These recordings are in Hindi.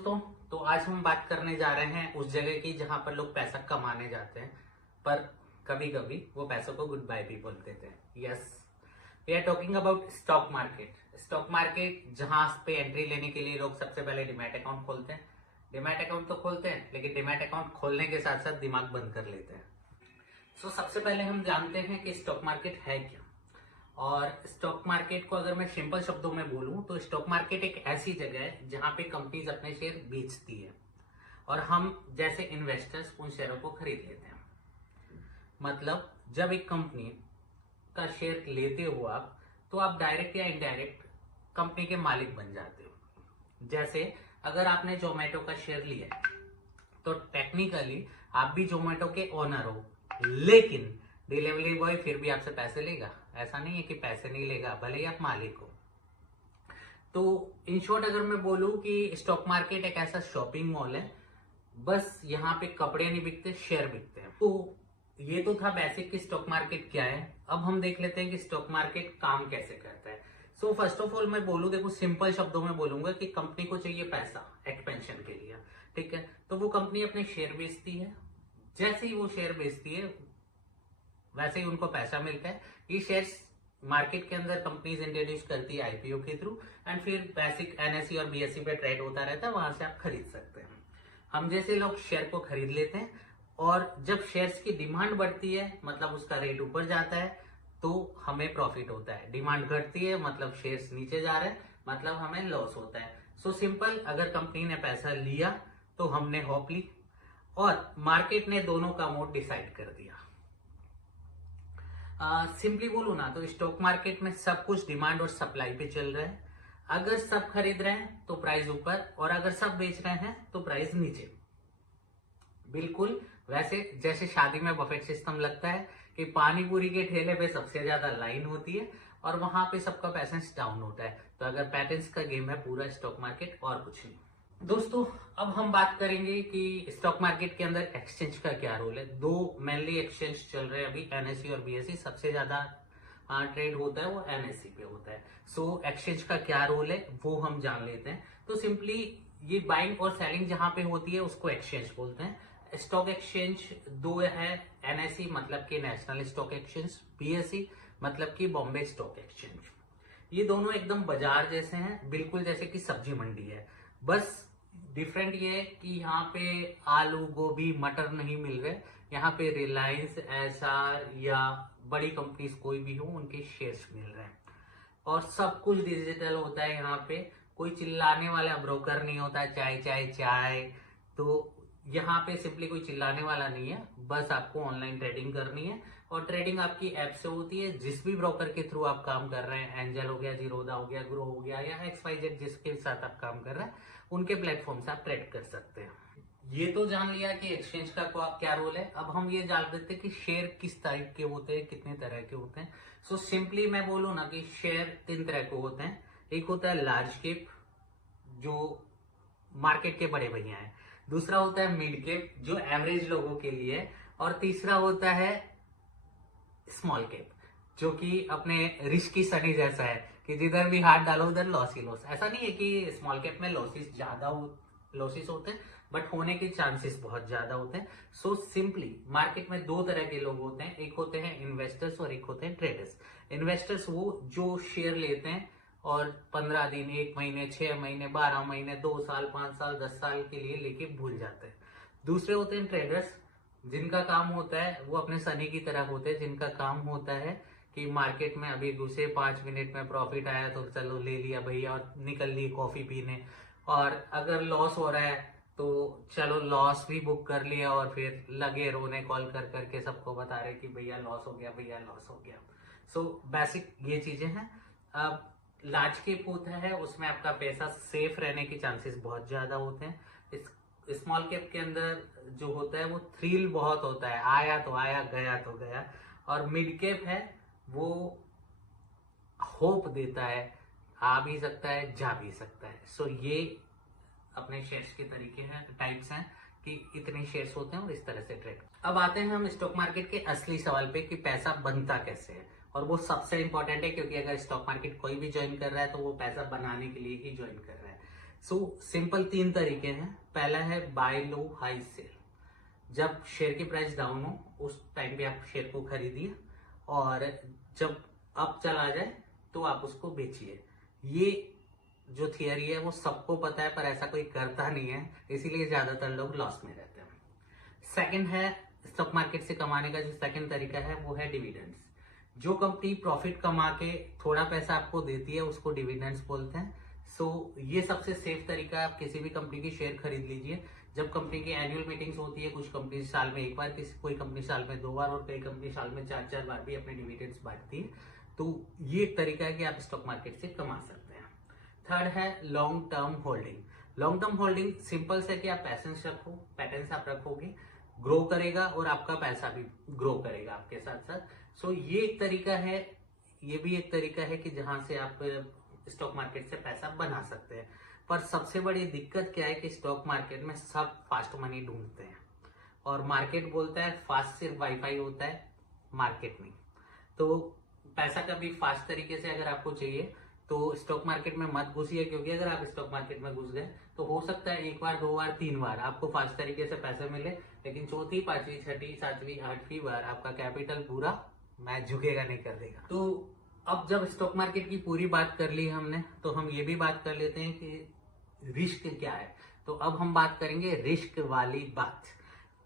दोस्तों, तो आज हम बात करने जा रहे हैं उस जगह की जहां पर लोग पैसा कमाने जाते हैं, पर कभी कभी वो पैसों को गुड बाय भी बोल देते हैं। Yes, we are talking about stock market. Stock market जहां पे एंट्री लेने के लिए लोग सबसे पहले डिमैट अकाउंट खोलते हैं। डिमैट अकाउंट तो खोलते हैं, लेकिन डिमैट अकाउंट खोलने के साथ साथ दिमाग बंद कर लेते हैं। सबसे पहले हम जानते हैं कि स्टॉक मार्केट है क्या। और स्टॉक मार्केट को अगर मैं सिंपल शब्दों में बोलूं तो स्टॉक मार्केट एक ऐसी जगह है जहां पे कंपनीज अपने शेयर बेचती है और हम जैसे इन्वेस्टर्स उन शेयरों को खरीद लेते हैं। मतलब जब एक कंपनी का शेयर लेते हो आप, तो आप डायरेक्ट या इनडायरेक्ट कंपनी के मालिक बन जाते हो। जैसे अगर आपने जोमेटो का शेयर लिया है तो टेक्निकली आप भी जोमेटो के ओनर हो, लेकिन डिलीवरी बॉय फिर भी आपसे पैसे लेगा। ऐसा नहीं है कि पैसे नहीं लेगा, भले ही आप मालिक हो। तो इन शॉर्ट अगर मैं बोलूं कि स्टॉक मार्केट एक ऐसा शॉपिंग मॉल है, बस यहाँ पे कपड़े नहीं बिकते, शेयर बिकते हैं। तो ये तो था बेसिक कि स्टॉक मार्केट क्या है। अब हम देख लेते हैं कि स्टॉक मार्केट काम कैसे करता है। फर्स्ट ऑफ ऑल मैं बोलूं, देखो सिंपल शब्दों में बोलूंगा कि कंपनी को चाहिए पैसा एक्सपेंशन के लिए, ठीक है। तो वो कंपनी अपने शेयर बेचती है। जैसे ही वो शेयर बेचती है वैसे ही उनको पैसा मिलता है। ये शेयर्स मार्केट के अंदर कंपनीज इंट्रोड्यूस करती है आईपीओ के थ्रू, एंड फिर बेसिक एनएसई और बीएसई पे ट्रेड होता रहता है, वहां से आप खरीद सकते हैं। हम जैसे लोग शेयर को खरीद लेते हैं, और जब शेयर्स की डिमांड बढ़ती है मतलब उसका रेट ऊपर जाता है तो हमें प्रॉफिट होता है। डिमांड घटती है मतलब शेयर्स नीचे जा रहे हैं, मतलब हमें लॉस होता है। सिंपल, अगर कंपनी ने पैसा लिया तो हमने होप ली और मार्केट ने दोनों का मोड डिसाइड कर दिया। सिंपली बोलूं ना तो स्टॉक मार्केट में सब कुछ डिमांड और सप्लाई पे चल रहा है। अगर सब खरीद रहे हैं तो प्राइस ऊपर, और अगर सब बेच रहे हैं तो प्राइस नीचे। बिल्कुल वैसे जैसे शादी में बफेट सिस्टम लगता है कि पानी पूरी के ठेले पे सबसे ज्यादा लाइन होती है और वहां पे सबका पैसेंस डाउन होता है। तो अगर पैटर्न्स का गेम है पूरा स्टॉक मार्केट, और कुछ नहीं। दोस्तों, अब हम बात करेंगे कि स्टॉक मार्केट के अंदर एक्सचेंज का क्या रोल है। दो मेनली एक्सचेंज चल रहे हैं अभी, एनएसई और बीएसई। सबसे ज्यादा ट्रेड होता है वो एनएसई पे होता है। एक्सचेंज का क्या रोल है वो हम जान लेते हैं। तो सिंपली ये बाइंग और सेलिंग जहां पे होती है उसको एक्सचेंज बोलते हैं। स्टॉक एक्सचेंज दो है, एनएसई मतलब कि नेशनल स्टॉक एक्सचेंज, बीएसई मतलब कि बॉम्बे स्टॉक एक्सचेंज। ये दोनों एकदम बाजार जैसे हैं, बिल्कुल जैसे कि सब्जी मंडी है। बस डिफरेंट ये है कि यहाँ पे आलू गोभी मटर नहीं मिल रहे, यहाँ पे रिलायंस, एसआर या बड़ी कंपनीज कोई भी हो उनके शेयर्स मिल रहे हैं। और सब कुछ डिजिटल होता है यहाँ पे। कोई चिल्लाने वाला ब्रोकर नहीं होता, चाय चाय चाय। तो यहाँ पे सिंपली कोई चिल्लाने वाला नहीं है, बस आपको ऑनलाइन ट्रेडिंग करनी है। और ट्रेडिंग आपकी ऐप से होती है। जिस भी ब्रोकर के थ्रू आप काम कर रहे हैं, एंजल हो गया, जीरोधा हो गया, ग्रो हो गया, या XYZ जिसके साथ आप काम कर रहे हैं, उनके प्लेटफॉर्म से आप ट्रेड कर सकते हैं। ये तो जान लिया कि एक्सचेंज का क्या रोल है। अब हम ये जान लेते हैं कि शेयर किस टाइप के होते हैं, कितने तरह के होते हैं। सिंपली मैं बोलूँ ना कि शेयर तीन तरह के होते हैं। एक होता है लार्ज कैप, जो मार्केट के बड़े भैया हैं। दूसरा होता है मिड कैप, जो एवरेज लोगों के लिए है। और तीसरा होता है स्मॉल कैप, जो कि अपने रिस्की सनी जैसा है कि जिधर भी हाथ डालो उधर लॉस ही लॉस। ऐसा नहीं है कि स्मॉल कैप में लॉसेस होते हैं, बट होने के चांसेस बहुत ज्यादा होते हैं। सिंपली मार्केट में दो तरह के लोग होते हैं, एक होते हैं इन्वेस्टर्स और एक होते हैं ट्रेडर्स। इन्वेस्टर्स वो जो शेयर लेते हैं और 15 दिन, 1 महीने, 6 महीने, 12 महीने, 2 साल, 5 साल, 10 साल के लिए लेके भूल जाते हैं। दूसरे होते हैं ट्रेडर्स, जिनका काम होता है, वो अपने सनी की तरह होते हैं, जिनका काम होता है कि मार्केट में अभी घुसे, 5 मिनट में प्रॉफिट आया तो चलो ले लिया भैया और निकल ली कॉफी पीने। और अगर लॉस हो रहा है तो चलो लॉस भी बुक कर लिया और फिर लगे रोने, कॉल कर करके सबको बता रहे कि भैया लॉस हो गया, भैया लॉस हो गया। बेसिक ये चीजें हैं। अब लार्ज कैप होता है, उसमें आपका पैसा सेफ रहने के चांसेस बहुत ज्यादा होते हैं। स्मॉल कैप के अंदर जो होता है वो थ्रिल बहुत होता है, आया तो आया, गया तो गया। और मिड कैप है, वो होप देता है, आ भी सकता है, जा भी सकता है। ये अपने शेयर्स के तरीके हैं, टाइप्स हैं कि इतने शेयर्स होते हैं और इस तरह से ट्रेड। अब आते हैं हम स्टॉक मार्केट के असली सवाल पे कि पैसा बनता कैसे है। और वो सबसे इंपॉर्टेंट है, क्योंकि अगर स्टॉक मार्केट कोई भी ज्वाइन कर रहा है तो वो पैसा बनाने के लिए ही ज्वाइन कर रहा है। सिंपल 3 तरीके हैं। पहला है बाय लो हाई सेल। जब शेयर की प्राइस डाउन हो उस टाइम पे आप शेयर को खरीदिए और जब अप चला जाए तो आप उसको बेचिए। ये जो थियरी है वो सबको पता है, पर ऐसा कोई करता नहीं है, इसीलिए ज्यादातर लोग लॉस में रहते हैं। सेकंड है स्टॉक मार्केट से कमाने का जो सेकंड तरीका है वो है डिविडेंड्स। जो कंपनी प्रॉफिट कमा के थोड़ा पैसा आपको देती है उसको डिविडेंड्स बोलते हैं। ये सबसे सेफ तरीका है। आप किसी भी कंपनी की शेयर खरीद लीजिए। जब कंपनी की एनुअल मीटिंग्स होती है, कुछ कंपनी साल में एक बार, कोई कंपनी साल में 2 बार और कई कंपनी साल में 4-4 बार भी अपने डिविडेंड्स बांटती है। तो ये एक तरीका है कि आप स्टॉक मार्केट से कमा सकते हैं। थर्ड है long term holding. Long term holding simple से कि आप पैसेंस रखो, पैटर्न्स आप रखोगे, ग्रो करेगा और आपका पैसा भी ग्रो करेगा आपके साथ साथ। ये एक तरीका है। ये भी एक तरीका है कि जहां से आप स्टॉक मार्केट से पैसा बना सकते हैं। पर सबसे बड़ी दिक्कत क्या है कि स्टॉक मार्केट में सब फास्ट मनी ढूंढते हैं और मार्केट बोलता है फास्ट सिर्फ वाईफाई होता है, मार्केट नहीं। तो पैसा कभी फास्ट तरीके से अगर आपको चाहिए तो स्टॉक मार्केट में मत घुसिए, क्योंकि अगर आप स्टॉक मार्केट में घुस गए तो हो सकता है 1 बार 2 बार 3 बार आपको फास्ट तरीके से पैसे मिले, लेकिन चौथी 5वीं 6वीं 7वीं 8वीं बार आपका कैपिटल पूरा मैच झुकेगा नहीं कर देगा। तो अब जब स्टॉक मार्केट की पूरी बात कर ली हमने, तो हम ये भी बात कर लेते हैं कि रिस्क क्या है। तो अब हम बात करेंगे रिस्क वाली बात।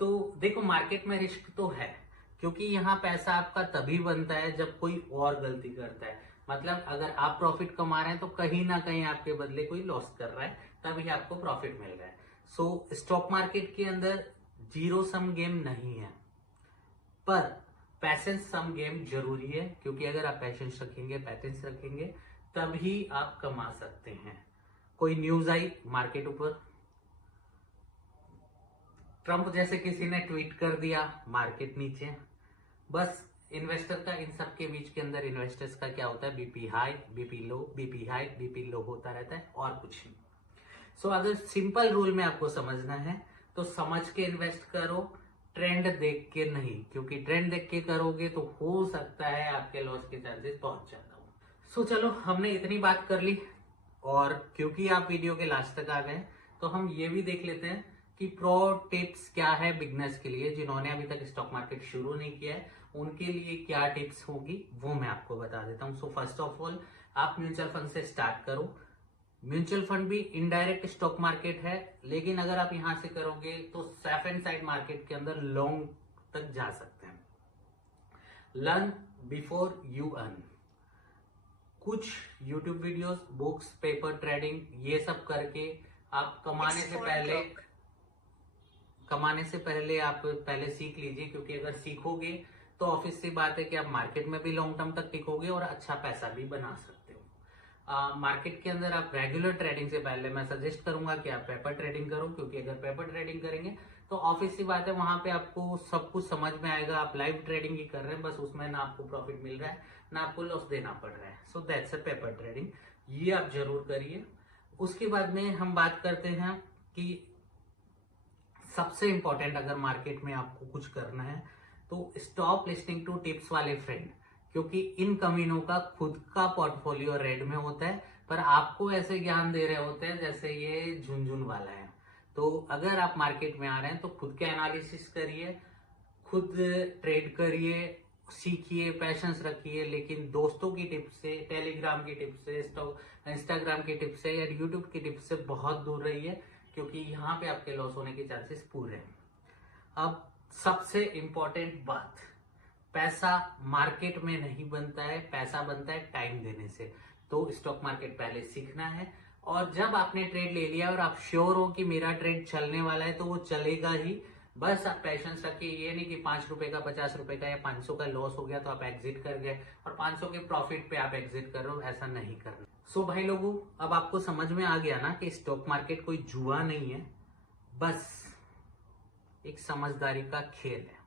तो देखो, मार्केट में रिस्क तो है, क्योंकि यहाँ पैसा आपका तभी बनता है जब कोई और गलती करता है। मतलब अगर आप प्रॉफिट कमा रहे हैं तो कहीं ना कहीं आपके बदले कोई लॉस कर रहा है, तभी आपको प्रॉफिट मिल रहा है। स्टॉक मार्केट के अंदर जीरो सम गेम नहीं है, पर पैसेंस सम गेम जरूरी है, क्योंकि अगर आप पैसेंस रखेंगे, पैटेंस रखेंगे, तभी आप कमा सकते हैं। कोई न्यूज आई मार्केट ऊपर, ट्रंप जैसे किसी ने ट्वीट कर दिया, मार्केट नीचे। बस इन्वेस्टर का इन सब के बीच के अंदर इन्वेस्टर्स का क्या होता है, BP high BP low, BP high BP low होता रहता है और कुछ नहीं। अगर सिंपल रूल में आपको समझना है तो समझ के इन्वेस्ट करो, ट्रेंड देख के नहीं, क्योंकि ट्रेंड देख के करोगे तो हो सकता है आपके लॉस के चांसेस बहुत ज्यादा हो। चलो, हमने इतनी बात कर ली, और क्योंकि आप वीडियो के लास्ट तक आ गए तो हम ये भी देख लेते हैं कि प्रो टिप्स क्या है बिगनर्स के लिए, जिन्होंने अभी तक स्टॉक मार्केट शुरू नहीं किया है उनके लिए क्या टिप्स होगी वो मैं आपको बता देता हूं। फर्स्ट ऑफ ऑल, आप म्यूचुअल फंड से स्टार्ट करो। म्यूचुअल फंड भी इनडायरेक्ट स्टॉक मार्केट है, लेकिन अगर आप यहां से करोगे तो सेफ एंड साइड मार्केट के अंदर लॉन्ग तक जा सकते हैं। Learn before you earn. कुछ YouTube videos, books, paper trading, ये सब करके आप कमाने से पहले आप पहले सीख लीजिए, क्योंकि अगर सीखोगे तो ऑब्वियस सी बात है कि आप मार्केट में भी लॉन्ग टर्म तक टिकोगे और अच्छा पैसा भी बना सकते हो। मार्केट के अंदर आप रेगुलर ट्रेडिंग से पहले मैं सजेस्ट करूंगा कि आप पेपर ट्रेडिंग करो, क्योंकि अगर पेपर ट्रेडिंग करेंगे तो ऑब्वियस सी बात है वहां पे आपको सब कुछ समझ में आएगा। आप लाइव ट्रेडिंग ही कर रहे हैं, बस उसमें ना आपको प्रॉफिट मिल रहा है ना आपको लॉस देना पड़ रहा है। So that's a paper trading, ये आप जरूर करिए। उसके बाद में हम बात करते हैं कि सबसे इंपॉर्टेंट अगर मार्केट में आपको कुछ करना है तो स्टॉप लिस्टिंग टू टिप्स वाले फ्रेंड, क्योंकि इन कमीनों का खुद का पोर्टफोलियो रेड में होता है, पर आपको ऐसे ज्ञान दे रहे होते हैं जैसे ये झुनझुन वाला है। तो अगर आप मार्केट में आ रहे हैं तो खुद के एनालिसिस करिए, खुद ट्रेड करिए, सीखिए, पैशंस रखिए, लेकिन दोस्तों की टिप्स से, टेलीग्राम की टिप्स से, इंस्टाग्राम की टिप्स से या यूट्यूब की टिप्स से बहुत दूर रहिए, क्योंकि यहाँ पे आपके लॉस होने के चांसेस पूरे हैं। अब सबसे इंपॉर्टेंट बात, पैसा मार्केट में नहीं बनता है, पैसा बनता है टाइम देने से। तो स्टॉक मार्केट पहले सीखना है, और जब आपने ट्रेड ले लिया और आप श्योर हो कि मेरा ट्रेड चलने वाला है तो वो चलेगा ही। बस आप पेशेंस रखिए, ये नहीं कि 5 रुपए का, 50 रुपए का या 500 का लॉस हो गया तो आप एग्जिट कर गए और 500 के प्रॉफिट पे आप एग्जिट कर रहे हो, ऐसा नहीं करना। भाई लोगों, अब आपको समझ में आ गया ना कि स्टॉक मार्केट कोई जुआ नहीं है, बस एक समझदारी का खेल है।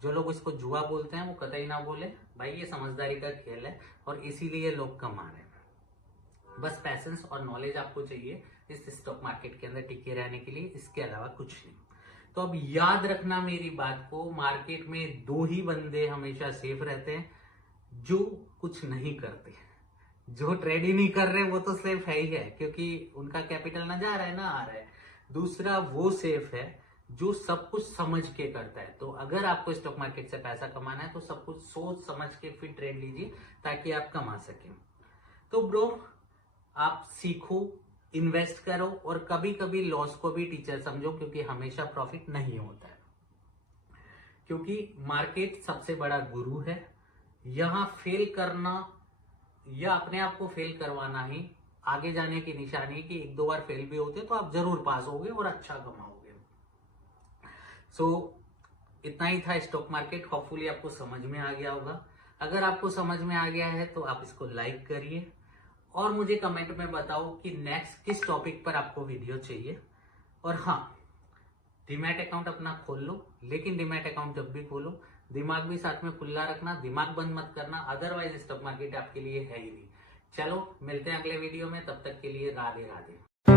जो लोग इसको जुआ बोलते हैं वो कतई ना बोले, भाई ये समझदारी का खेल है और इसीलिए लोग कमा रहे हैं। बस पैसेंस और नॉलेज आपको चाहिए इस स्टॉक मार्केट के अंदर टिके रहने के लिए, इसके अलावा कुछ नहीं। तो अब याद रखना मेरी बात को, मार्केट में 2 ही बंदे हमेशा सेफ रहते हैं, जो कुछ नहीं करते। जो ट्रेड ही नहीं कर रहे वो तो सेफ है ही है, क्योंकि उनका कैपिटल ना जा रहा है ना आ रहा है। दूसरा वो सेफ है जो सब कुछ समझ के करता है। तो अगर आपको स्टॉक मार्केट से पैसा कमाना है तो सब कुछ सोच समझ के फिर ट्रेड लीजिए ताकि आप कमा सकें। तो ब्रो, आप सीखो, इन्वेस्ट करो, और कभी कभी लॉस को भी टीचर समझो, क्योंकि हमेशा प्रॉफिट नहीं होता है। क्योंकि मार्केट सबसे बड़ा गुरु है। यहां फेल करना या अपने आप को फेल करवाना ही आगे जाने की निशानी है, कि एक दो बार फेल भी होते तो आप जरूर पास होगे और अच्छा कमाओगे। सो इतना ही था स्टॉक मार्केट। होपफुली आपको समझ में आ गया होगा। अगर आपको समझ में आ गया है तो आप इसको लाइक करिए और मुझे कमेंट में बताओ कि नेक्स्ट किस टॉपिक पर आपको वीडियो चाहिए। और हाँ, डीमैट अकाउंट अपना खोल लो, लेकिन डीमैट अकाउंट जब भी खोलो दिमाग भी साथ में खुला रखना, दिमाग बंद मत करना, अदरवाइज स्टॉक मार्केट आपके लिए है ही नहीं। चलो मिलते हैं अगले वीडियो में, तब तक के लिए राधे राधे।